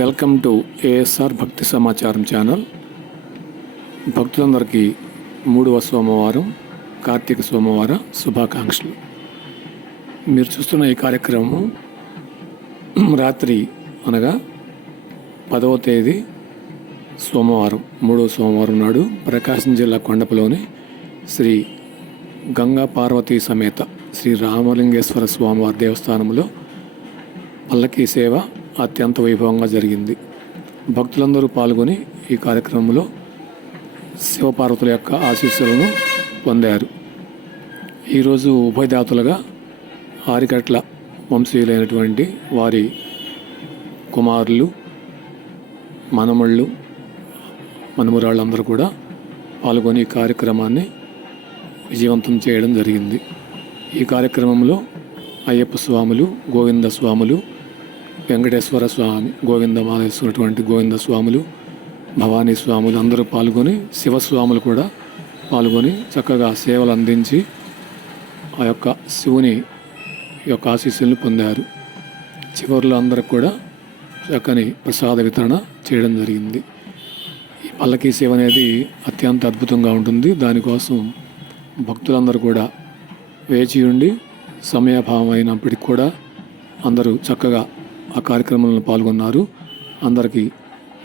Welcome to ASR భక్తి సమాచారం channel. భక్తులందరికీ మూడవ సోమవారం కార్తీక సోమవార శుభాకాంక్షలు. మీరు చూస్తున్న ఈ కార్యక్రమం రాత్రి అనగా పదవ తేదీ సోమవారం మూడవ సోమవారం నాడు ప్రకాశం జిల్లా కొండపలోని శ్రీ గంగా పార్వతీ సమేత శ్రీ రామలింగేశ్వర స్వామివారి దేవస్థానంలో పల్లకీ సేవ అత్యంత వైభవంగా జరిగింది. భక్తులందరూ పాల్గొని ఈ కార్యక్రమంలో శివపార్వతుల యొక్క ఆశీస్సులను పొందారు. ఈరోజు ఉభయదాతలుగా ఆరికట్ల వంశీయులైనటువంటి వారి కుమారులు మనమళ్ళు మనమురాళ్ళందరూ కూడా పాల్గొని ఈ కార్యక్రమాన్ని విజయవంతం చేయడం జరిగింది. ఈ కార్యక్రమంలో అయ్యప్ప స్వాములు గోవింద స్వాములు వెంకటేశ్వర స్వామి గోవింద వేసుకున్నటువంటి గోవింద స్వాములు భవానీ స్వాములు అందరూ పాల్గొని శివస్వాములు కూడా పాల్గొని చక్కగా సేవలు అందించి ఆ యొక్క శివుని యొక్క ఆశీస్సులను పొందారు. చివరిలో అందరికి కూడా చక్కని ప్రసాద వితరణ చేయడం జరిగింది. ఈ పల్లకీ సేవ అనేది అత్యంత అద్భుతంగా ఉంటుంది. దానికోసం భక్తులందరూ కూడా వేచి ఉండి సమయాభావం అయినప్పటికి కూడా అందరూ చక్కగా ఆ కార్యక్రమంలో పాల్గొన్నారు. అందరికీ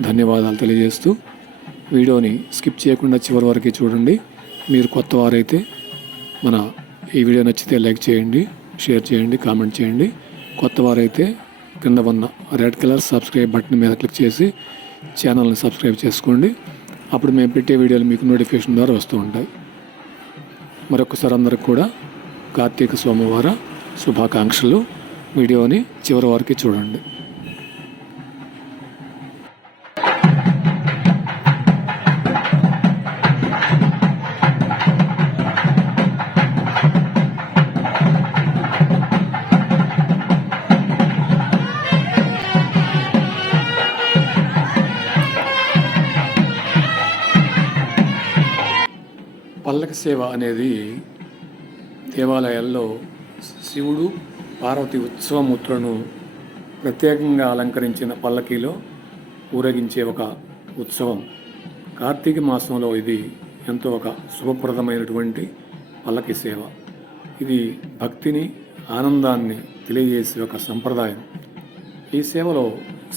ధన్యవాదాలు తెలియజేస్తూ వీడియోని స్కిప్ చేయకుండా చివరి వరకు చూడండి. మీరు కొత్త వారైతే మన ఈ వీడియో నచ్చితే లైక్ చేయండి షేర్ చేయండి కామెంట్ చేయండి. కొత్త వారైతే కింద ఉన్న రెడ్ కలర్ సబ్స్క్రైబ్ బటన్ మీద క్లిక్ చేసి ఛానల్ని సబ్స్క్రైబ్ చేసుకోండి. అప్పుడు మేము పెట్టే వీడియోలు మీకు నోటిఫికేషన్ ద్వారా వస్తూ ఉంటాయి. మరొకసారి అందరికి కూడా కార్తీక సోమవార శుభాకాంక్షలు. వీడియోని చివరి వరకు చూడండి. పల్లక సేవ అనేది దేవాలయాల్లో శివుడు పార్వతి ఉత్సవమూర్తులను ప్రత్యేకంగా అలంకరించిన పల్లకీలో ఊరేగించే ఒక ఉత్సవం. కార్తీక మాసంలో ఇది ఎంతో ఒక శుభప్రదమైనటువంటి పల్లకి సేవ. ఇది భక్తిని ఆనందాన్ని తెలియజేసే ఒక సంప్రదాయం. ఈ సేవలో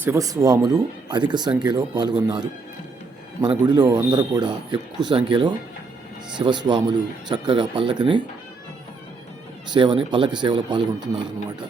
శివస్వాములు అధిక సంఖ్యలో పాల్గొన్నారు. మన గుడిలో అందరూ కూడా ఎక్కువ సంఖ్యలో శివస్వాములు చక్కగా పల్లకిని సేవని పల్లకి సేవలో పాల్గొంటున్నారు అనమాట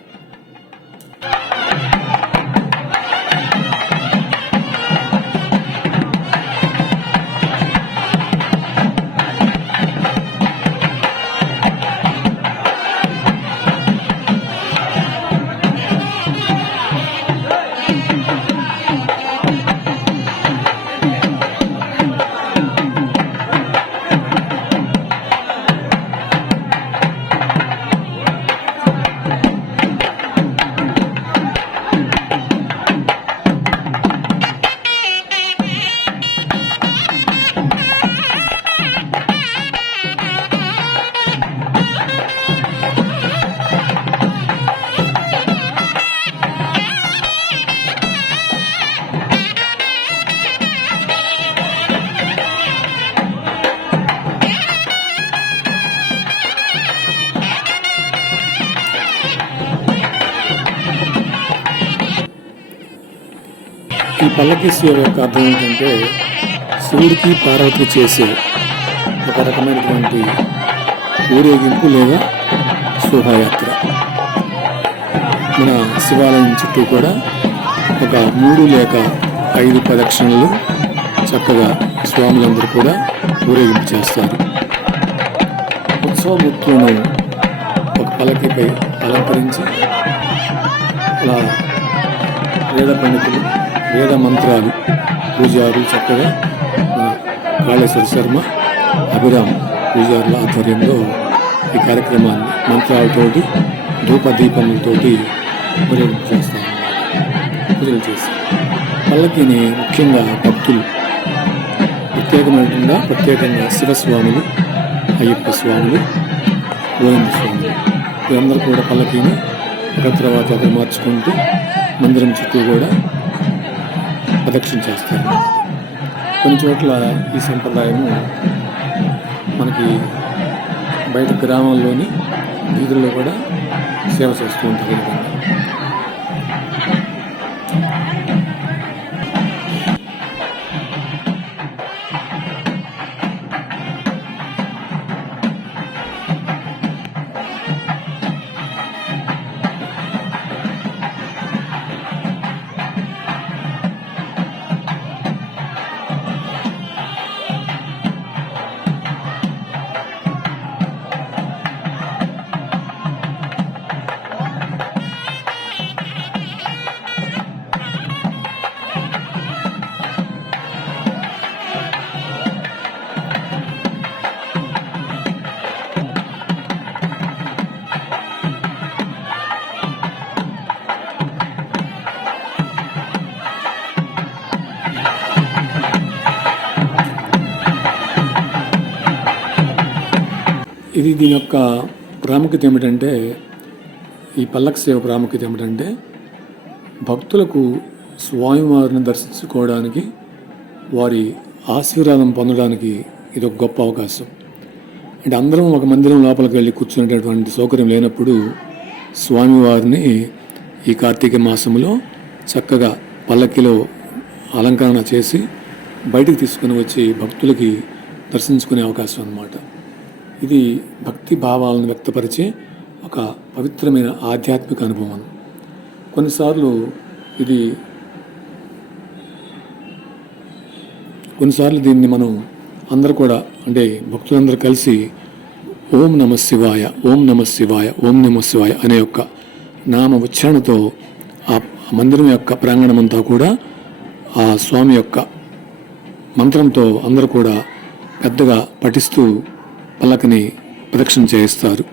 ఈ పల్లకి యొక్క అర్థం ఏంటంటే శివుడికి పార్వతికి చేసే ఒక రకమైనటువంటి ఊరేగింపు లేదా శోభాయాత్ర. మన శివాలయం చుట్టూ కూడా ఒక మూడు లేక ఐదు ప్రదక్షిణలు చక్కగా స్వాములందరూ కూడా ఊరేగింపు చేస్తారు. ఉత్సవమూర్తులను ఒక పల్లకిపై అలంకరించి అలా వేద పండితులు వేద మంత్రాలు పూజారులు చక్కగా కాళేశ్వర శర్మ అభిరామ్ పూజారుల ఆధ్వర్యంలో ఈ కార్యక్రమాన్ని మంత్రాలతోటి ధూప పూజలు ఊరేగింపు చేస్తాం పూజలు చేసి పల్లకిని ముఖ్యంగా భక్తులు ప్రత్యేకమైన ప్రత్యేకంగా శివస్వాములు అయ్యప్ప స్వాములు గోవింద స్వాములు. వీరందరూ కూడా పల్లకిని ఒక తర్వాత ఒకరు మార్చుకుంటూ మందిరం చుట్టూ కూడా ప్రదక్షిణ చేస్తారు. కొన్ని చోట్ల ఈ సంప్రదాయము మనకి బయట గ్రామాల్లోని వీధుల్లో కూడా సేవ చేస్తూ ఉంటారు ఇది దీని యొక్క ప్రాముఖ్యత ఏమిటంటే ఈ పల్లక సేవ ప్రాముఖ్యత ఏమిటంటే భక్తులకు స్వామివారిని దర్శించుకోవడానికి వారి ఆశీర్వాదం పొందడానికి ఇది ఒక గొప్ప అవకాశం. అంటే అందరం ఒక మందిరం లోపలికి వెళ్ళి కూర్చునేటటువంటి సౌకర్యం లేనప్పుడు స్వామివారిని ఈ కార్తీక మాసంలో చక్కగా పల్లకిలో అలంకరణ చేసి బయటికి తీసుకుని వచ్చి భక్తులకి దర్శించుకునే అవకాశం అన్నమాట. ఇది భక్తి భావాలను వ్యక్తపరిచే ఒక పవిత్రమైన ఆధ్యాత్మిక అనుభవం. కొన్నిసార్లు ఇది కొన్నిసార్లు దీన్ని మనం అందరూ కూడా అంటే భక్తులందరూ కలిసి ఓం నమ శివాయ ఓం నమ శివాయ ఓం నమ శివాయ అనే యొక్క నామ ఉచ్చారణతో ఆ మందిరం యొక్క ప్రాంగణమంతా కూడా ఆ స్వామి యొక్క మంత్రంతో అందరూ కూడా పెద్దగా పఠిస్తూ పలకని ప్రదక్షిణ చేయిస్తారు.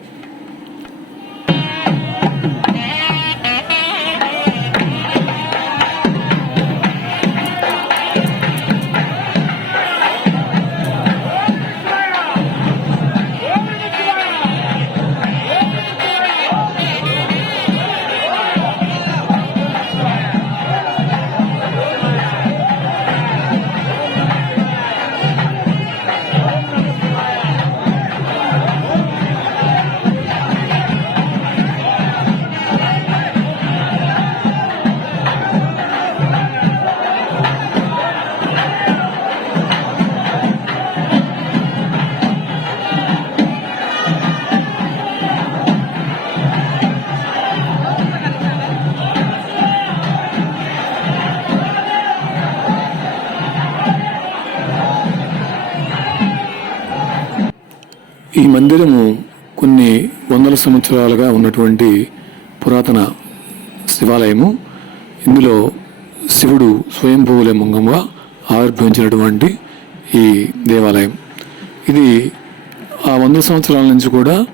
మందిరము కొన్ని వందల సంవత్సరాలుగా ఉన్నటువంటి పురాతన శివాలయము. ఇందులో శివుడు స్వయంభూలింగంగా ఆవిర్భవించినటువంటి ఈ దేవాలయం. ఇది ఆ వంద సంవత్సరాల నుంచి కూడా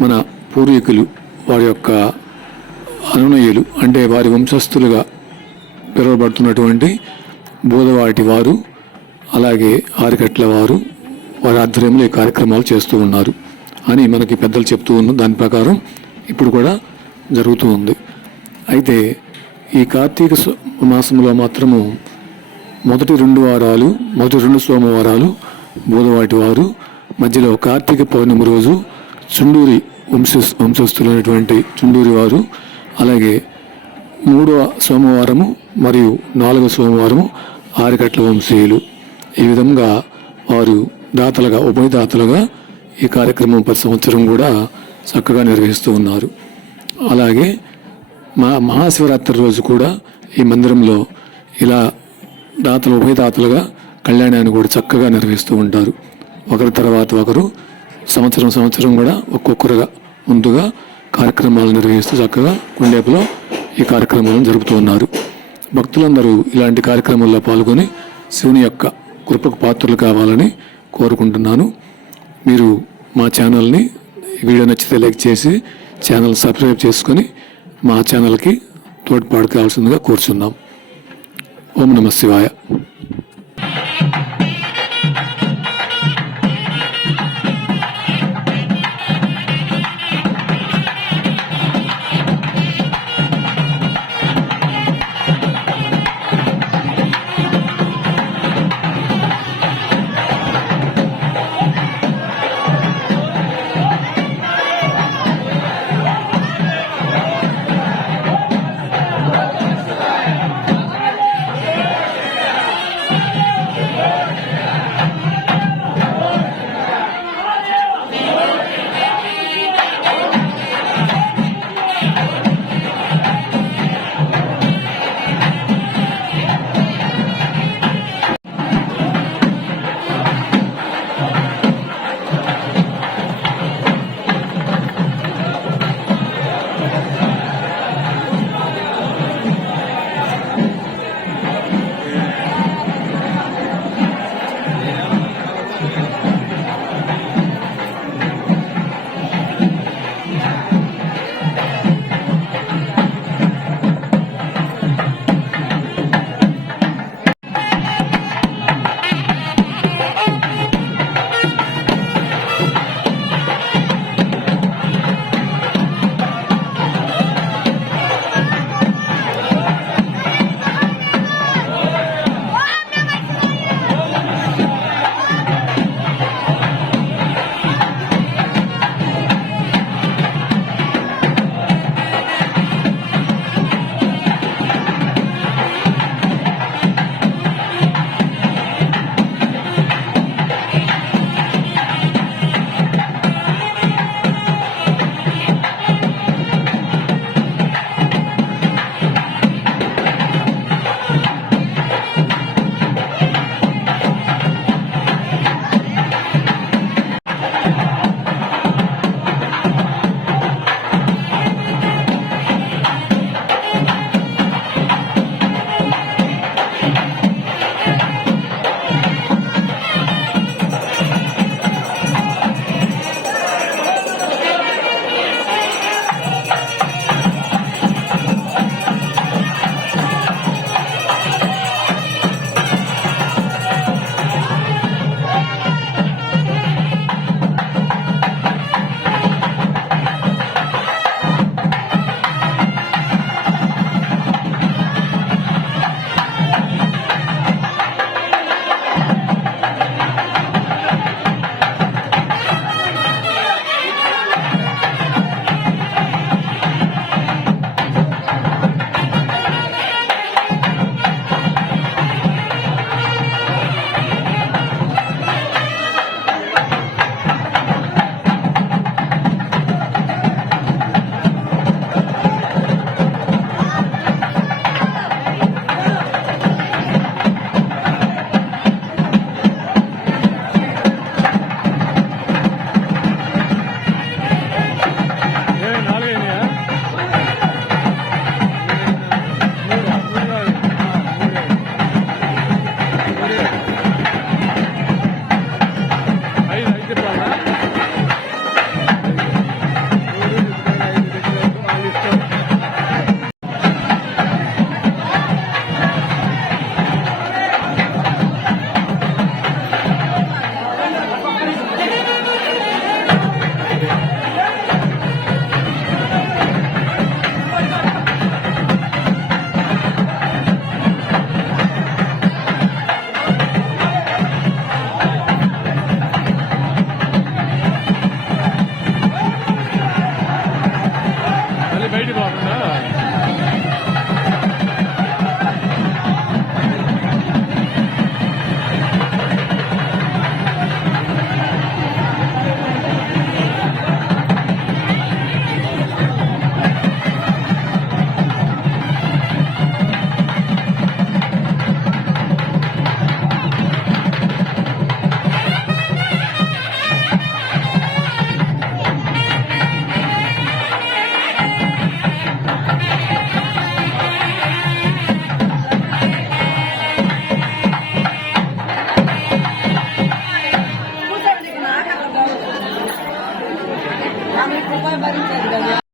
మన పూర్వీకులు వారి యొక్క అనునయులు అంటే వారి వంశస్థులుగా పిలువబడుతున్నటువంటి బోధవాటి వారు అలాగే ఆరికట్ల వారు వారి ఆధ్వర్యంలో ఈ కార్యక్రమాలు చేస్తూ ఉన్నారు. అని మనకి పెద్దలు చెప్తూ ఉన్న దాని ప్రకారం ఇప్పుడు కూడా జరుగుతూ ఉంది. అయితే ఈ కార్తీక మాసంలో మాత్రము మొదటి రెండు వారాలు మొదటి రెండు సోమవారాలు బోధవాటి వారు మధ్యలో కార్తీక పౌర్ణమి రోజు చుండూరి వంశ వంశస్థులైనటువంటి చుండూరి వారు అలాగే మూడవ సోమవారము మరియు నాలుగవ సోమవారము ఆరికట్ల వంశీయులు. ఈ విధంగా వారు దాతలుగా ఉభయదాతలుగా ఈ కార్యక్రమం ప్రతి సంవత్సరం కూడా చక్కగా నిర్వహిస్తూ ఉన్నారు. అలాగే మా మహాశివరాత్రి రోజు కూడా ఈ మందిరంలో ఇలా దాతలు ఉభయదాతలుగా కళ్యాణాన్ని కూడా చక్కగా నిర్వహిస్తూ ఉంటారు. ఒకరి తర్వాత ఒకరు సంవత్సరం సంవత్సరం కూడా ఒక్కొక్కరుగా ముందుగా కార్యక్రమాలు నిర్వహిస్తూ చక్కగా కుండేపులో ఈ కార్యక్రమాలను జరుపుతూ ఉన్నారు. భక్తులందరూ ఇలాంటి కార్యక్రమాల్లో పాల్గొని శివుని యొక్క కృపకు పాత్రలు కావాలని కోరుకుంటున్నాను. మీరు మా ఛానల్ని వీడియో నచ్చితే లైక్ చేసి ఛానల్ సబ్స్క్రైబ్ చేసుకొని మా ఛానల్కి తోడ్పాటు కావాల్సిందిగా కోరుచున్నాం. ఓం నమ శివాయ.